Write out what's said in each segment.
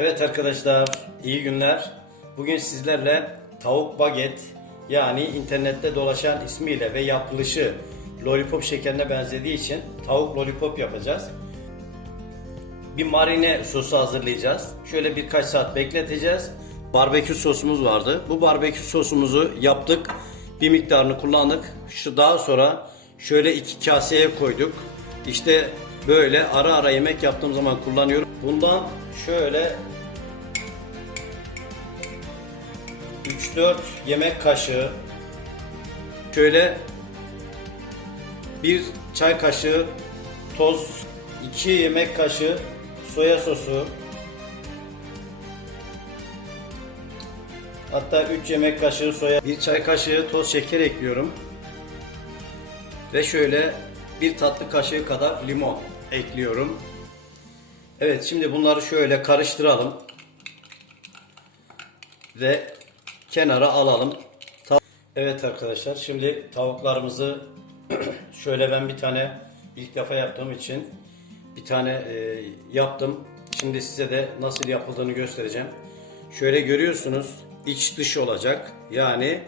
Evet arkadaşlar, iyi günler. Bugün sizlerle tavuk baget yani internette dolaşan ismiyle ve yapılışı lollipop şekerine benzediği için tavuk lollipop yapacağız. Bir marine sosu hazırlayacağız. Şöyle birkaç saat bekleteceğiz. Barbekü sosumuz vardı. Bu barbekü sosumuzu yaptık. Bir miktarını kullandık. Şu daha sonra şöyle iki kaseye koyduk. İşte böyle ara ara yemek yaptığım zaman kullanıyorum. Bundan şöyle 3-4 yemek kaşığı. Şöyle bir çay kaşığı toz 2 yemek kaşığı soya sosu. Hatta 3 yemek kaşığı soya bir çay kaşığı toz şeker ekliyorum. Ve şöyle bir tatlı kaşığı kadar limon ekliyorum. Evet şimdi bunları şöyle karıştıralım. Ve kenara alalım. Evet arkadaşlar şimdi tavuklarımızı şöyle ben bir tane ilk defa yaptığım için bir tane e, yaptım. Şimdi size de nasıl yapıldığını göstereceğim. Şöyle görüyorsunuz iç dış olacak. Yani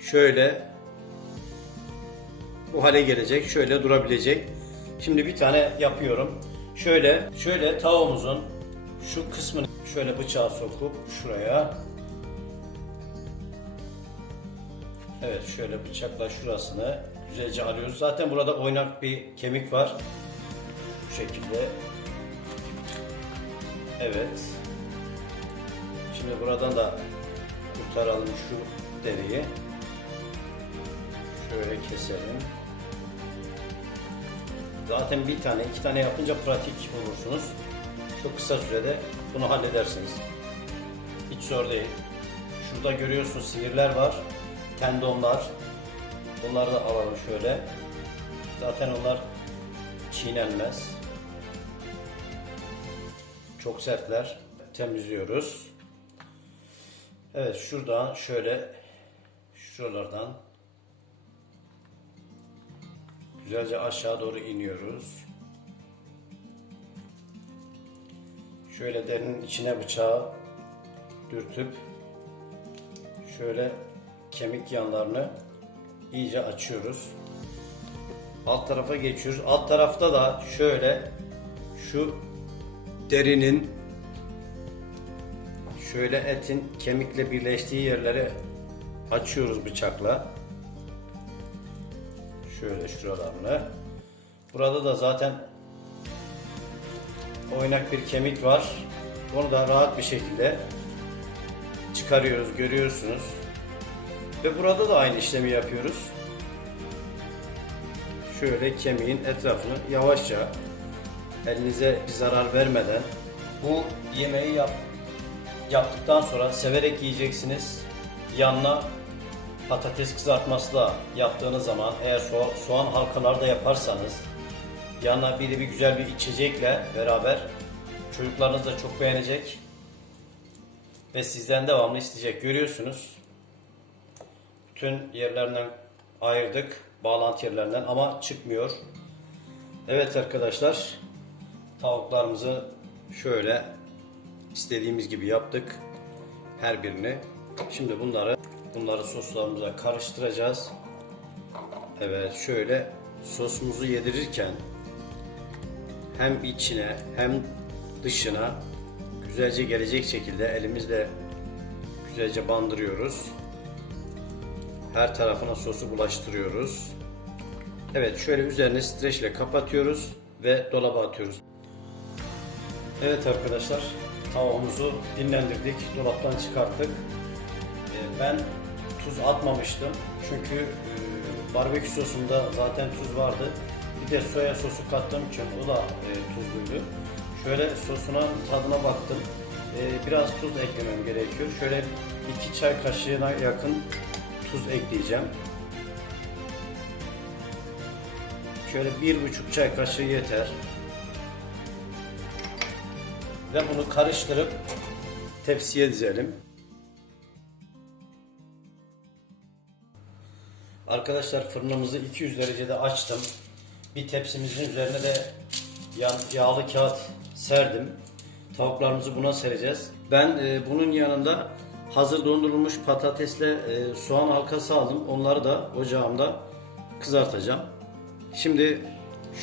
şöyle bu hale gelecek. Şöyle durabilecek. Şimdi bir tane yapıyorum. Şöyle şöyle tavuğumuzun şu kısmını şöyle bıçağı sokup şuraya Evet şöyle bıçakla şurasını güzelce alıyoruz. Zaten burada oynak bir kemik var. Bu şekilde. Evet. Şimdi buradan da kurtaralım şu deriyi. Şöyle keselim. Zaten bir tane, iki tane yapınca pratik olursunuz. Çok kısa sürede bunu halledersiniz. Hiç zor değil. Şurada görüyorsunuz sinirler var, tendonlar. Bunları da alalım şöyle. Zaten onlar çiğnenmez. Çok sertler. Temizliyoruz. Evet şuradan şöyle şuralardan Güzelce aşağı doğru iniyoruz. Şöyle derinin içine bıçağı dürtüp şöyle kemik yanlarını iyice açıyoruz. Alt tarafa geçiyoruz. Alt tarafta da şöyle şu derinin şöyle etin kemikle birleştiği yerleri açıyoruz bıçakla. Şöyle şuralarını. Burada da zaten oynak bir kemik var. Onu da rahat bir şekilde çıkarıyoruz, görüyorsunuz. Ve burada da aynı işlemi yapıyoruz. Şöyle kemiğin etrafını yavaşça elinize bir zarar vermeden bu yemeği yap, yaptıktan sonra severek yiyeceksiniz. Yanına patates kızartması da yaptığınız zaman eğer soğan, soğan halkaları da yaparsanız yanına bir de bir güzel bir içecekle beraber çocuklarınız da çok beğenecek ve sizden devamlı isteyecek. Görüyorsunuz bütün yerlerinden ayırdık bağlantı yerlerinden ama çıkmıyor. Evet arkadaşlar tavuklarımızı şöyle istediğimiz gibi yaptık her birini. Şimdi bunları bunları soslarımıza karıştıracağız. Evet şöyle sosumuzu yedirirken hem içine hem dışına güzelce gelecek şekilde elimizle güzelce bandırıyoruz. Her tarafına sosu bulaştırıyoruz. Evet şöyle üzerine streçle kapatıyoruz ve dolaba atıyoruz. Evet arkadaşlar tavuğumuzu dinlendirdik, dolaptan çıkarttık. Ee, Ben tuz atmamıştım çünkü e, barbekü sosunda zaten tuz vardı. Bir de soya sosu kattığım için o da e, tuzluydu. Şöyle sosuna tadına baktım. E, biraz tuz eklemem gerekiyor. Şöyle iki çay kaşığına yakın tuz ekleyeceğim. Şöyle bir buçuk çay kaşığı yeter. Ve bunu karıştırıp tepsiye dizelim. Arkadaşlar fırınımızı 200 derecede açtım. Bir tepsimizin üzerine de yağ- yağlı kağıt serdim. Tavuklarımızı buna sereceğiz. Ben e, bunun yanında hazır dondurulmuş patatesle e, soğan halkası aldım. Onları da ocağımda kızartacağım. Şimdi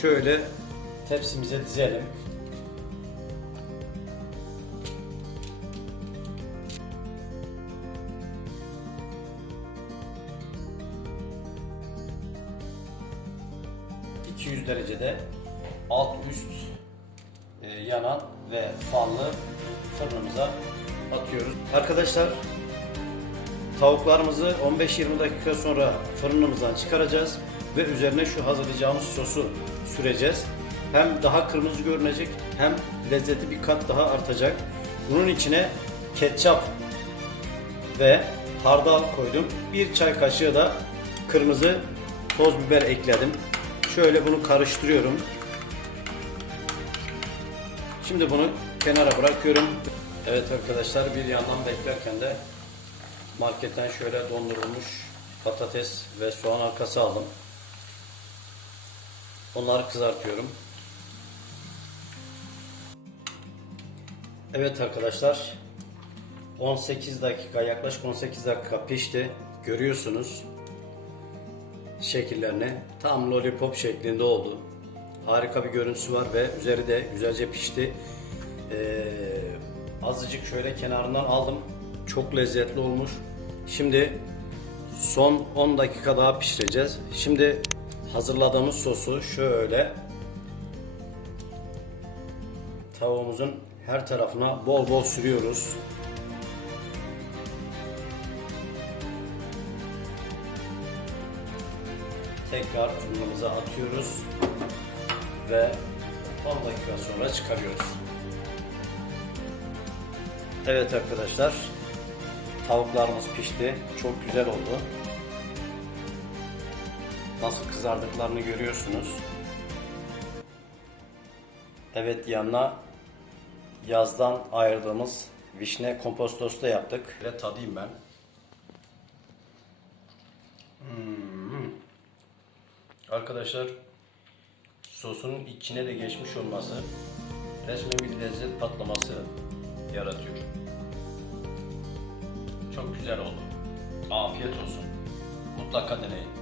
şöyle tepsimize dizelim. ...200 derecede alt üst yanan ve fanlı fırınımıza atıyoruz. Arkadaşlar tavuklarımızı 15-20 dakika sonra fırınımızdan çıkaracağız ve üzerine şu hazırlayacağımız sosu süreceğiz. Hem daha kırmızı görünecek hem lezzeti bir kat daha artacak. Bunun içine ketçap ve hardal koydum. Bir çay kaşığı da kırmızı toz biber ekledim. Şöyle bunu karıştırıyorum. Şimdi bunu kenara bırakıyorum. Evet arkadaşlar bir yandan beklerken de marketten şöyle dondurulmuş patates ve soğan halkası aldım. Onları kızartıyorum. Evet arkadaşlar 18 dakika yaklaşık 18 dakika pişti. Görüyorsunuz şekillerini tam lollipop şeklinde oldu. Harika bir görüntüsü var ve üzeri de güzelce pişti. Ee, azıcık şöyle kenarından aldım. Çok lezzetli olmuş. Şimdi son 10 dakika daha pişireceğiz. Şimdi hazırladığımız sosu şöyle tavuğumuzun her tarafına bol bol sürüyoruz. Tekrar fırınımıza atıyoruz ve 10 dakika sonra çıkarıyoruz. Evet arkadaşlar tavuklarımız pişti. Çok güzel oldu. Nasıl kızardıklarını görüyorsunuz. Evet yanına yazdan ayırdığımız vişne kompostosu da yaptık. Ve tadayım ben. Hmm. Arkadaşlar sosunun içine de geçmiş olması resmen bir lezzet patlaması yaratıyor. Çok güzel oldu. Afiyet olsun. Mutlaka deneyin.